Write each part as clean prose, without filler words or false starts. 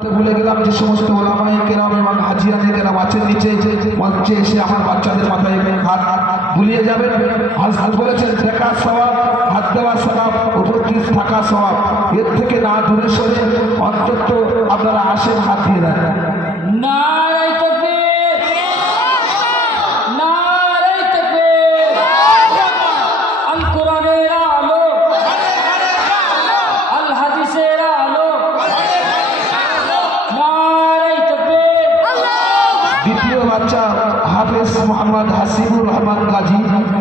ভুলে গেলাম যে সমস্ত ওলামায়ে কেরাম এবং হাজিয়ানে কেরাম আছেন নিচে মঞ্চে এসে আমার বাচ্চাদের মাথায় হাত বুলিয়ে যাবেন। হাজরত বলেছেন দেখা সওয়াব, হাত দেওয়া সওয়াব, উপস্থিত থাকা সওয়াব, এর থেকে না দূরে সরে অন্তত আপনারা আসেন, হাত দিয়ে দেন। নারায়ে তাকবীর, নারায়ে তাকবীর। আল কোরআনের আলো, আল হাদিসের আলো, নারায়ে তাকবীর। দ্বিতীয় বাচ্চা হাফেজ মোহাম্মদ হাসিবুর রহমান গাজী,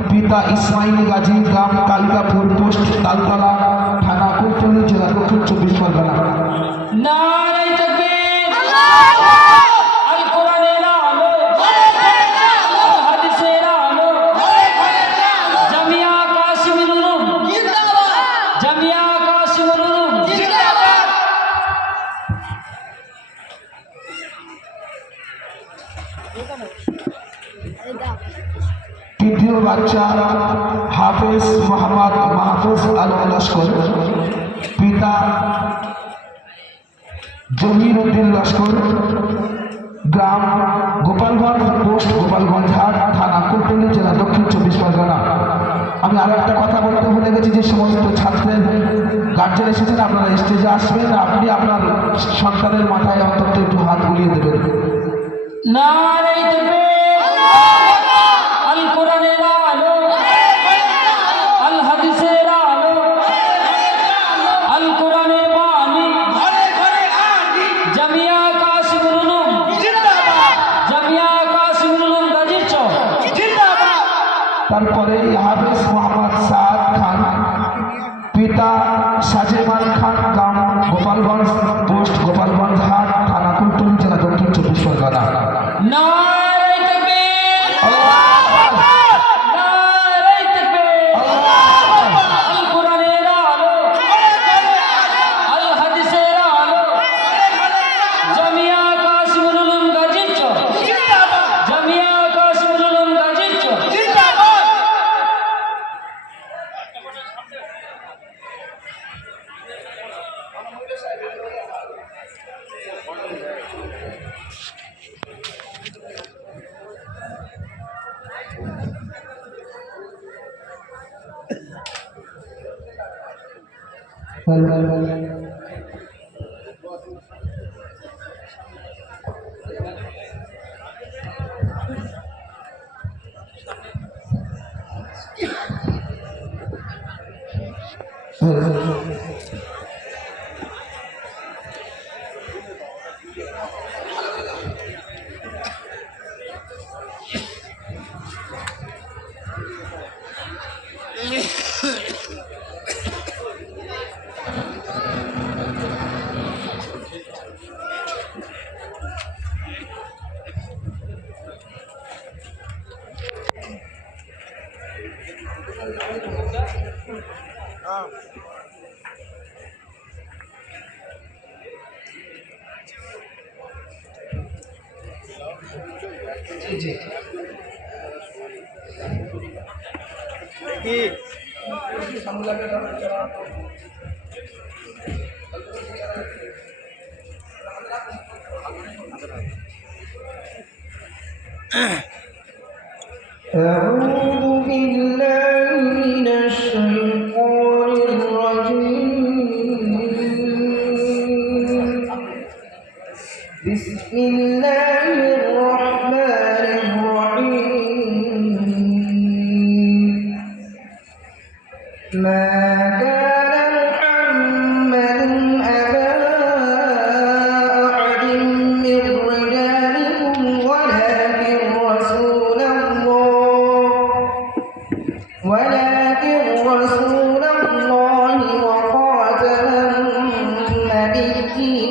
পিতা ইসমাইল গাজী, গ্রাম কালিকাপুর, পোস্ট তালতলা, থানা কুলতলি, জেলা দক্ষিণ 24 পরগনা। নারায়ে তাকবীর। আল কোরআনের আলো, আল হাদিসের আলো, জামিয়া কাশিমুল উলুম জিন্দাবাদ, জামিয়া কাশিমুল উলুম জিন্দাবাদ। তৃতীয় বাচ্চা হাফেজ মোহাম্মদ মাহফুজ আলম লস্কর, পিতা জহিরুদ্দিন লস্কর, গ্রাম গোপালগঞ্জ, পোস্ট গোপালগঞ্জ হাট, থানা কুলতলি, জেলা দক্ষিণ 24 পরগনা। আমি আরো একটা কথা বলতে ভুলে গেছি, যে সমস্ত ছাত্রের গার্জেন এসেছেন আপনারা স্টেজে আসবেন, আপনি আপনার সন্তানের মাথায় অন্তত একটু হাত বুলিয়ে দেবেন। নারায়ে তাকবীর। আল কোরআনের আলো, আল হাদিসের আলো, আল কোরআনের বাণী, জামিয়া কাশিমুল উলুম জিন্দাবাদ, জামিয়া কাশিমুল উলুম গাজীর চর জিন্দাবাদ। তারপরে হাফেজ মোহাম্মদ সাদ খান, পিতা সাজেমান খান, গ্রাম গোপালগঞ্জ, পোস্ট গোপালগঞ্জ হাট, থানা কুলতলি, জেলা দক্ষিণ 24 পরগনা। নারায়ে তাকবীর, নারায়ে তাকবীর। আল কোরআনের আলো, আল হাদিসের আলো, জামিয়া কাশিমুল উলুম গাজীর চর জিন্দাবাদ, জামিয়া কাশিমুল উলুম গাজীর চর জিন্দাবাদ। أعوذ بالله من الشيطان الرجيم. بسم الله الرحمن الرحيم. ما كان محمد أبا أحد من رجالكم ولكن رسول الله وخاتم النبيين